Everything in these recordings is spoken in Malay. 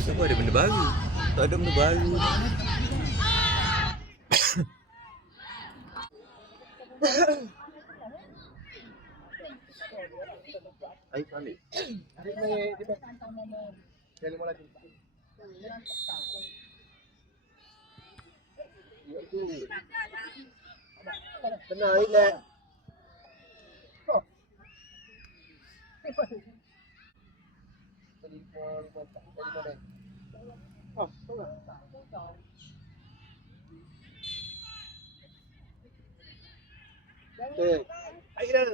Kenapa ada benda baru? Tak ada benda baru. Air balik. Dia lima lagi. Benar ini. Air dah.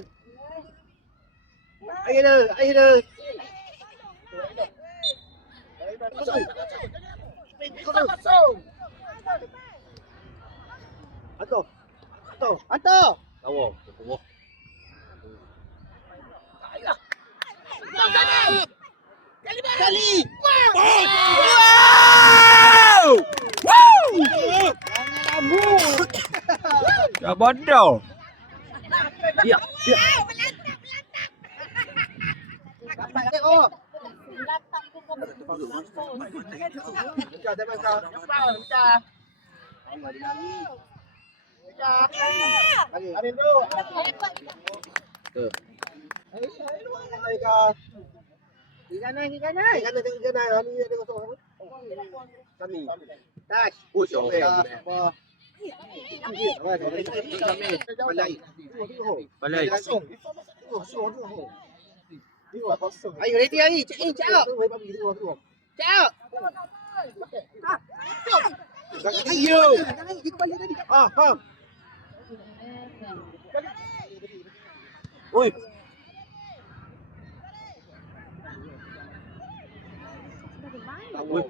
Air dah. Air dah. Atau. Atau. Atau. Tahu. Tahu. Kali. Wow! Wow! Dah bodoh. Ya. Ya. Dapat tengok. Pecah dah pecah. Pecah. Pecah. Ada dulu. Di kanan. Di kanan. Ini ada kosong apa? Kami. Tas. Oh, siapa? Balai. Balai. Ayo ready hari. Cak. Cak. Ayo. Kita balik tadi. Ha. Oi. Oi.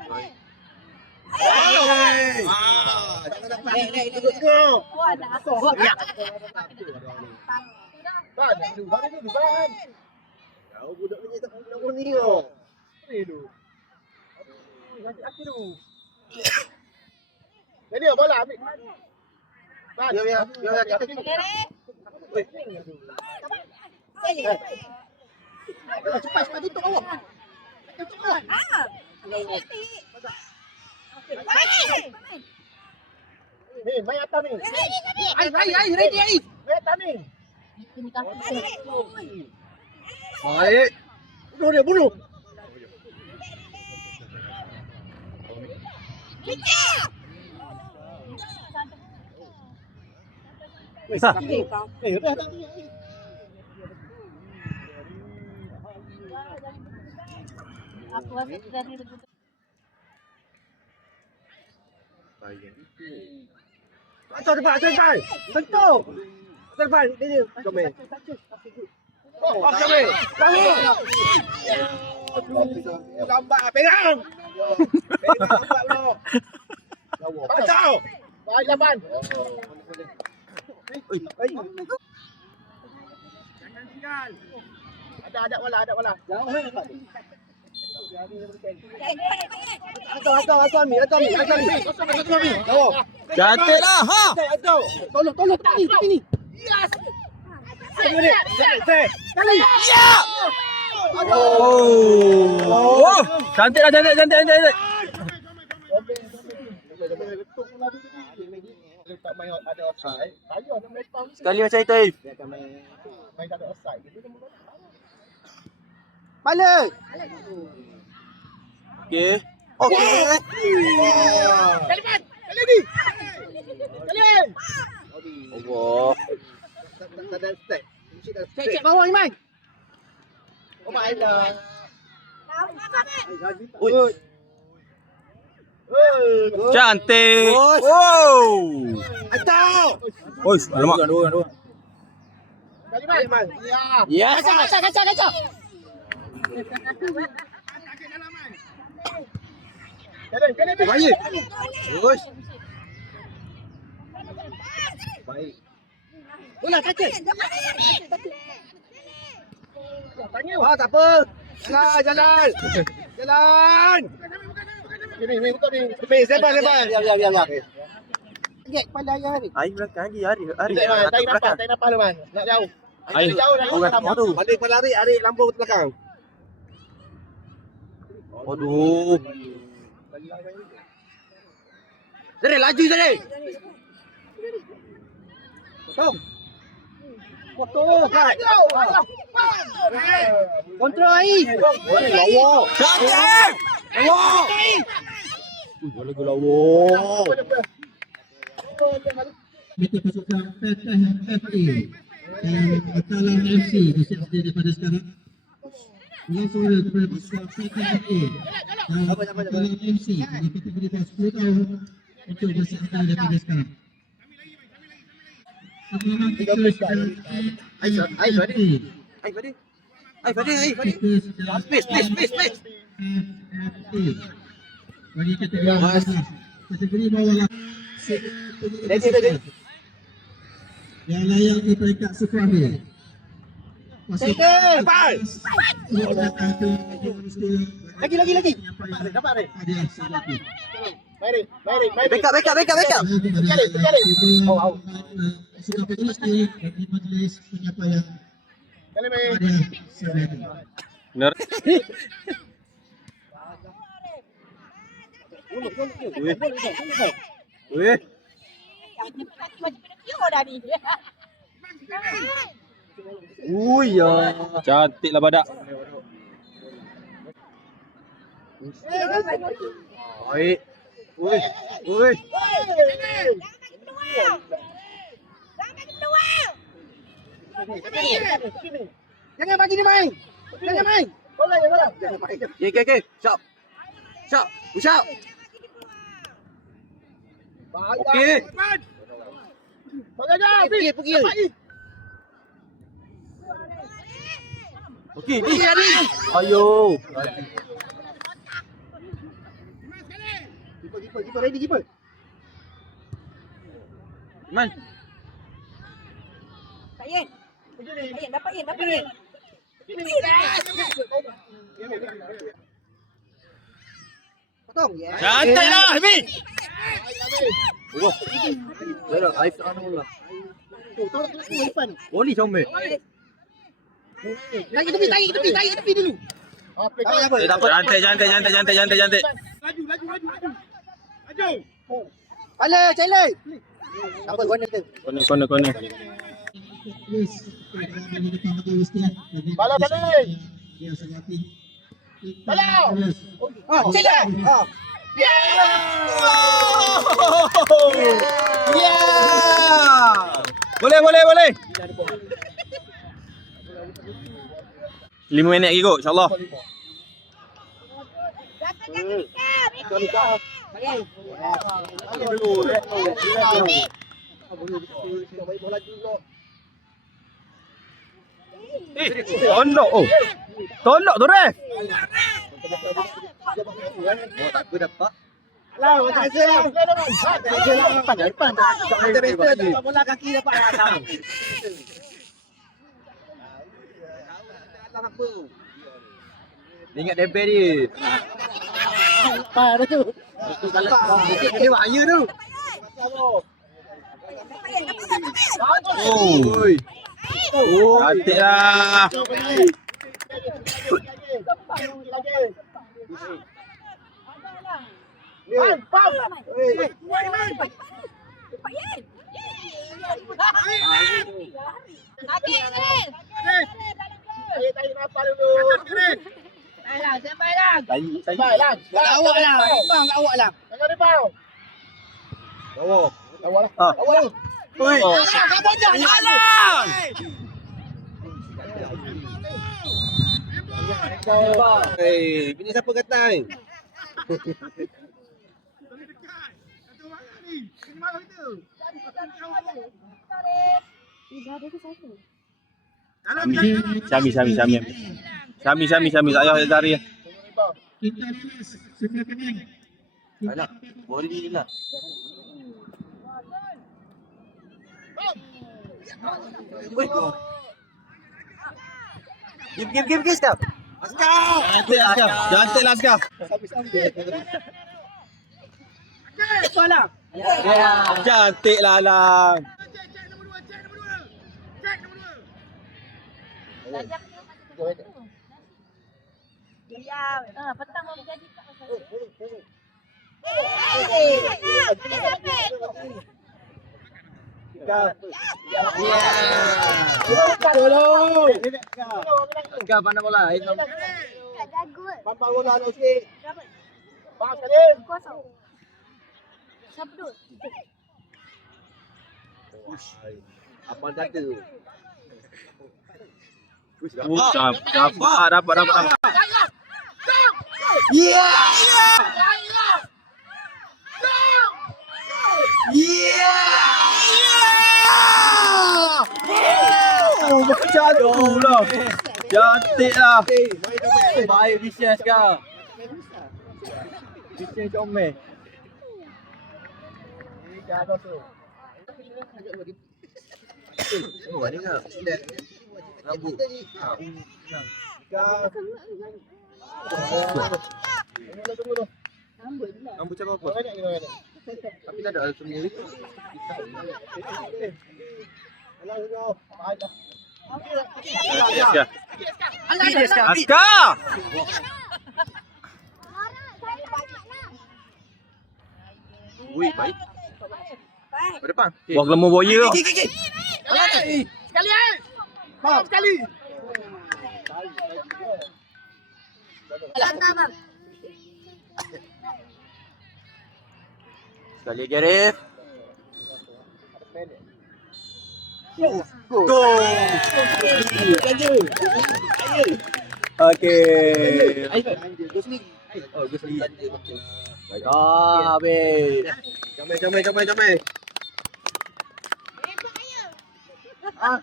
Jangan dapat. Duduk dulu. Ya. Ban, dulu. Kau budak ni tak nak ni oh. Ni dulu. Aku dulu. Jadi bola ambil. Ban. Ya. Cepat tutup awak. Cepat. Ni, main atas ni. Ai, ready ai. Main atas ni. Baik. Bunuh. Sah. Dah. Aku rasa dari Atau depan. Sentuh. Depan dia. Jom. Oh, kami. Tahu. Lambat pegang. Lambat lo. Kacau. Baik lapan. Oi. Jangan tinggal. Ada wala. Jauh dapat. Atau ambil. Tahu. Cantik lah. Ha. Atau. Tolong ni. Yes. Kali. Ya. Oh. Cantik. Tak main ada offside. Tayo ada mereka. Sekali macam itu, Aif. Dia akan main tak ada offside. Balik. Okey. Kali ni. Allah. Tak ada step. Cek bawah ni, Mai. Oh, baik dah. Oi. Cantik. Wow. Atau. Oi, alamak. Dua. Kali Mai. Ya. Ya. Kacau. Kali. Baik. Terus. Baik. Bola kacau. Tanya. Tak apa. Jalan. Ni buka ni. Sebar. Biar. Gek kepala ayah ni. Air belakang hari. Tak nampak lu, Man. Nak jauh. Air. Orang tak tu. Balik kepala lari lampu belakang. Aduh. Zari, laju Zari. Potong. Potong. Kontrol air. Lawa. Cantik. Lawa. Boleh ke lawa. Kita pasukan PTFA dan Matalam FC bersiap sedia daripada sekarang. Langsung kepada pasukan PTFA dan Matalam FC di kategori bawah 10 tahun untuk bersiap sedia daripada sekarang. Selamat kita sedang Ai Fadi. Space. bagi kategori bawah yang layak di peringkat Suprahmi. Lagi. Dapat ni. Mari. Backup. Suka petugas di majlis penyampaian Kali main. ada sebelum. Benar. Weh. Ya. Cantiklah badak. Baik. Weh. Jangan bagi dia main. Bola. Okay. Shop. Push up. Okey. Pergi. Okey, ni. Ayo. Keeper ready keeper. Man. Dapat Yen. Potong. Ya. Cantiklah, Hamin. Wah. Dah, air sana mula. Tolong Irfan. Oli comel. Tarik tepi dulu. Apa? Cantik. Laju. Cale. Apa guna tu? Kona. Bala balik. Cale. Boleh. 5 minit lagi kot, insyaAllah. Tolak tu ref. Tak apa dapat. Lah, tak ada. Depan. Kita best bola kaki dapat datang. Dia ingat dempel dia. Apa tu? Dia bahaya tu. Oi. Cantik lah. Pam. Tarik nafas dulu. Sampai lah. Baiklah. Awak lah. Bang awak lah. Jangan depan. Bawa. Awak lah. Ah. Awak lah. Oi. Kamu jangan. Ini siapa kata ni? Syami. Ayah Zari. Kita rilis semua pemain. Alah, boleh lah. Give stop. Cantik lah Askar. Cantik lah Alang. Petang mau jadi tak pasal. Kau pandang bola. Pampang bola nak sikit. Bang sekali. Siapa tu? Abang dada. Dapat. Macam tu lah. Cantik lah. Baik vicious kau. Vicious comel. Oh, ada ke? Rambut. Rambut macam apa? Tapi tak ada sendiri. Askar! Ui, baik. Ke depan. Buah gelembung buaya. Sekali eh. Bang, sekali. Sekali lagi Arif. Go. Okey. Oh, Gusli. Habis. Comel. Ah.